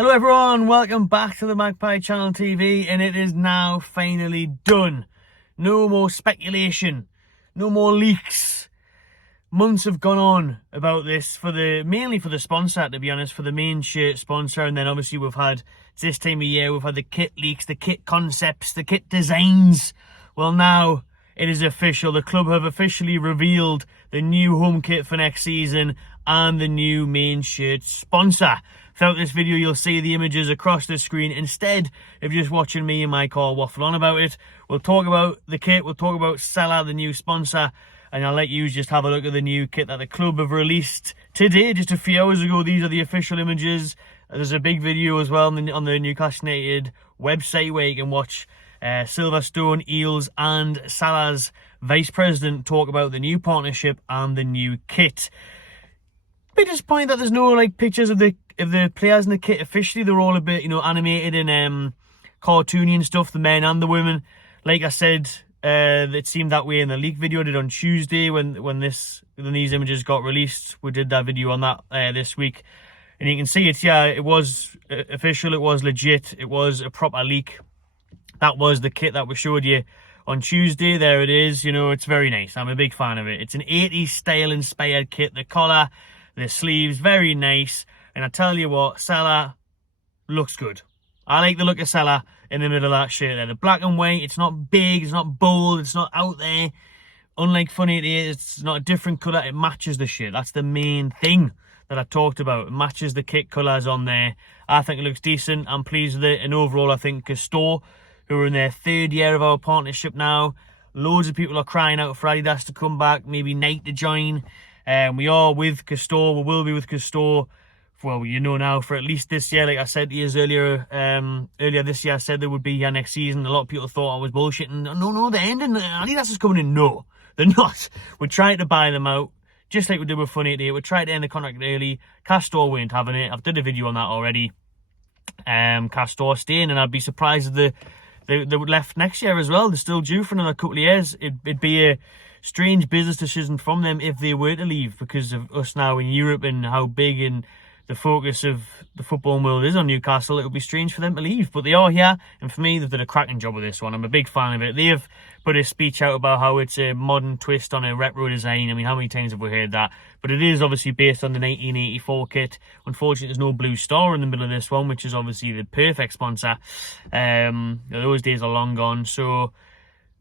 Hello everyone, welcome back to the Magpie Channel TV, and it is now finally done. No more speculation, no more leaks. Months have gone on about this mainly for the sponsor, to be honest, for the main shirt sponsor, and then obviously we've had this time of year, we've had the kit leaks, the kit concepts, the kit designs. Well, now it is official. The club have officially revealed the new home kit for next season and the new main shirt sponsor. Throughout this video, you'll see the images across the screen instead of just watching me and my car waffle on about it. We'll talk about the kit, we'll talk about Salah, the new sponsor, and I'll let you just have a look at the new kit that the club have released today, just a few hours ago. These are the official images. There's a big video as well on the Newcastle United website where you can watch Silverstone, Eels and Salah's vice president talk about the new partnership and the new kit. Bit disappointed that there's no pictures of the players in the kit officially. They're all a bit, animated and cartoony and stuff, the men and the women. Like I said, it seemed that way in the leak video I did on Tuesday when these images got released. We did that video on that this week, and you can see it. Yeah, it was official, it was legit, it was a proper leak. That was the kit that we showed you on Tuesday. There it is. It's very nice. I'm a big fan of it. It's an 80s style inspired kit. The collar, the sleeves, very nice. And I tell you what, Salah looks good. I like the look of Salah in the middle of that shirt there. The black and white, it's not big, it's not bold, it's not out there. Unlike Funny It Is, it's not a different colour, it matches the shirt. That's the main thing that I talked about. It matches the kit colours on there. I think it looks decent. I'm pleased with it. And overall, I think Castore, who are in their third year of our partnership now, loads of people are crying out for Adidas to come back, maybe Nike to join. We are with Castore, we will be with Castore. Well, now for at least this year. Like I said years earlier this year, I said they would be here next season. A lot of people thought I was bullshitting. No, they're ending. Adidas is coming in. No, they're not. We're trying to buy them out, just like we did with Funny Today. We're trying to end the contract early. Castore weren't having it. I've did a video on that already. Castore staying, and I'd be surprised if they left next year as well. They're still due for another couple of years. It'd be a strange business decision from them if they were to leave, because of us now in Europe and how big and the focus of the football world is on Newcastle. It would be strange for them to leave, but they are here, and for me, they've done a cracking job with this one. I'm a big fan of it. They have put a speech out about how it's a modern twist on a retro design. I mean, how many times have we heard that? But it is obviously based on the 1984 kit. Unfortunately, there's no blue star in the middle of this one, which is obviously the perfect sponsor. Those days are long gone, so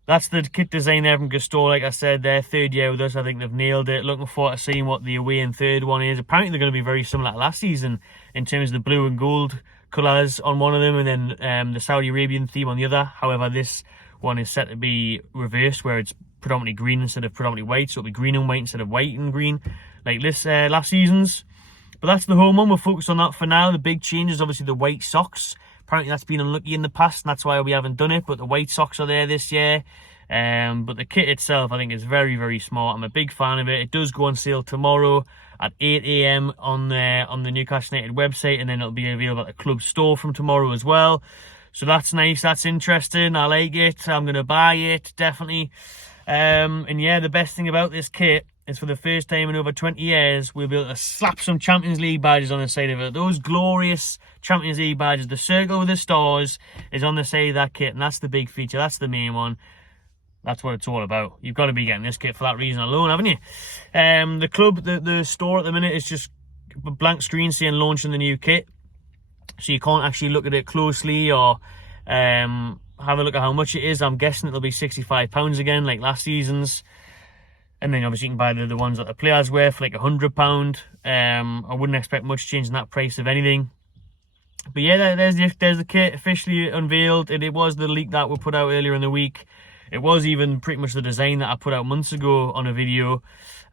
that's the kit design there from Castore. Like I said, their third year with us. I think they've nailed it. Looking forward to seeing what the away and third one is. Apparently, they're going to be very similar to last season in terms of the blue and gold colours on one of them, and then the Saudi Arabian theme on the other. However, this one is set to be reversed, where it's predominantly green instead of predominantly white. So it'll be green and white instead of white and green, like this last season's. But that's the home one. We'll focus on that for now. The big change is obviously the white socks. Apparently that's been unlucky in the past, and that's why we haven't done it, but the white socks are there this year. But the kit itself, I think, is very, very smart. I'm a big fan of it. It does go on sale tomorrow at 8 AM on the Newcastle United website, and then it'll be available at the club store from tomorrow as well. So that's nice, that's interesting. I like it. I'm going to buy it, definitely. And yeah, the best thing about this kit is for the first time in over 20 years, we'll be able to slap some Champions League badges on the side of it. Those glorious Champions League badges, the circle with the stars is on the side of that kit, and that's the big feature. That's the main one. That's what it's all about. You've got to be getting this kit for that reason alone, haven't you? The club, the store at the minute is just a blank screen saying launching the new kit. So you can't actually look at it closely or have a look at how much it is. I'm guessing it'll be £65 again, like last season's. And then obviously you can buy the ones that the players wear for like £100. I wouldn't expect much change in that price, if anything. But yeah, there's the kit officially unveiled. It was the leak that we put out earlier in the week. It was even pretty much the design that I put out months ago on a video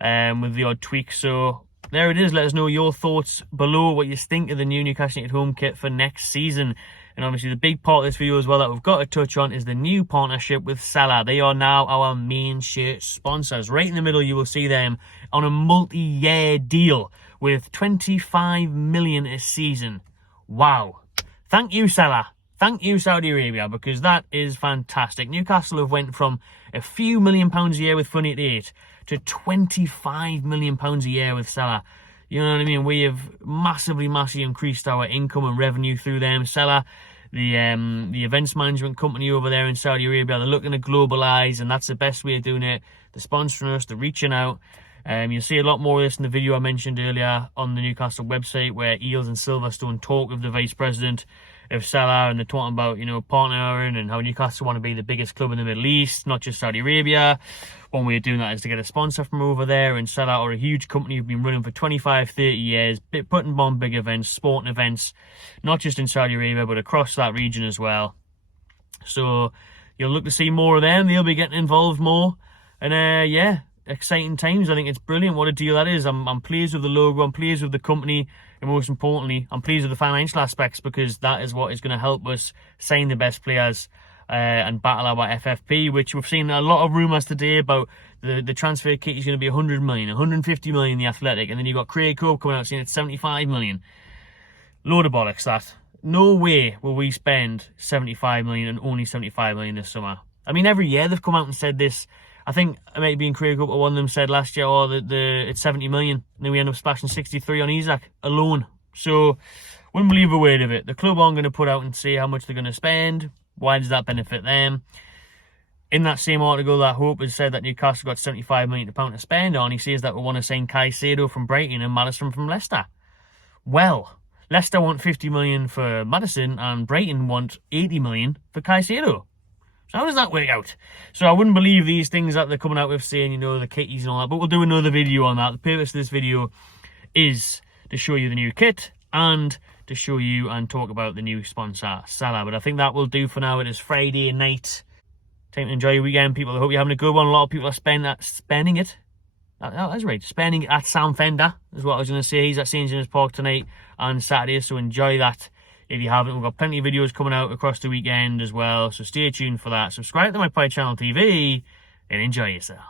with the odd tweak. So there it is. Let us know your thoughts below, what you think of the new Newcastle United home kit for next season. And obviously the big part of this video as well that we've got to touch on is the new partnership with Salah. They are now our main shirt sponsors. Right in the middle, you will see them on a multi-year deal with 25 million a season. Wow. Thank you, Salah. Thank you, Saudi Arabia, because that is fantastic. Newcastle have went from a few £1 million a year with Funny 8 to £25 million a year with Salah. You know what I mean? We have massively increased our income and revenue through them. Salah, the events management company over there in Saudi Arabia, they're looking to globalise, and that's the best way of doing it. They're sponsoring us, they're reaching out. You'll see a lot more of this in the video I mentioned earlier on the Newcastle website, where Eels and Silverstone talk with the vice president of Salah, and they're talking about, you know, partnering and how Newcastle want to be the biggest club in the Middle East, not just Saudi Arabia. One way of doing that is to get a sponsor from over there, and Salah are a huge company who've been running for 25, 30 years, putting on big events, sporting events, not just in Saudi Arabia, but across that region as well. So you'll look to see more of them. They'll be getting involved more. And yeah, exciting times. I think it's brilliant. What a deal that is. I'm pleased with the logo. I'm pleased with the company. And most importantly, I'm pleased with the financial aspects, because that is what is going to help us sign the best players and battle our FFP, which we've seen a lot of rumours today about the transfer kit is going to be 100 million, 150 million the Athletic, and then you've got Craig Cope coming out saying it's 75 million. Load of bollocks, that. No way will we spend 75 million and only 75 million this summer. I mean, every year they've come out and said this. I think maybe in Craig Cope, one of them said last year, oh, it's 70 million, and then we end up splashing 63 on Isaac alone. So, wouldn't believe a word of it. The club aren't going to put out and say how much they're going to spend. Why does that benefit them? In that same article that Hope has said that Newcastle got £75 million to spend on, he says that we want to sign Caicedo from Brighton and Maddison from Leicester. Well, Leicester want 50 million for Maddison and Brighton want 80 million for Caicedo. So how does that work out? So I wouldn't believe these things that they're coming out with saying, you know, the kitties and all that, but we'll do another video on that. The purpose of this video is to show you the new kit and to show you and talk about the new sponsor, Salah. But I think that will do for now. It is Friday night. Time to enjoy your weekend, people. I hope you're having a good one. A lot of people are spending it. That's right. Spending it at Sam Fender is what I was going to say. He's at St. James Park tonight and Saturday, so enjoy that if you haven't. We've got plenty of videos coming out across the weekend as well, so stay tuned for that. Subscribe to my Magpie Channel TV and enjoy yourself.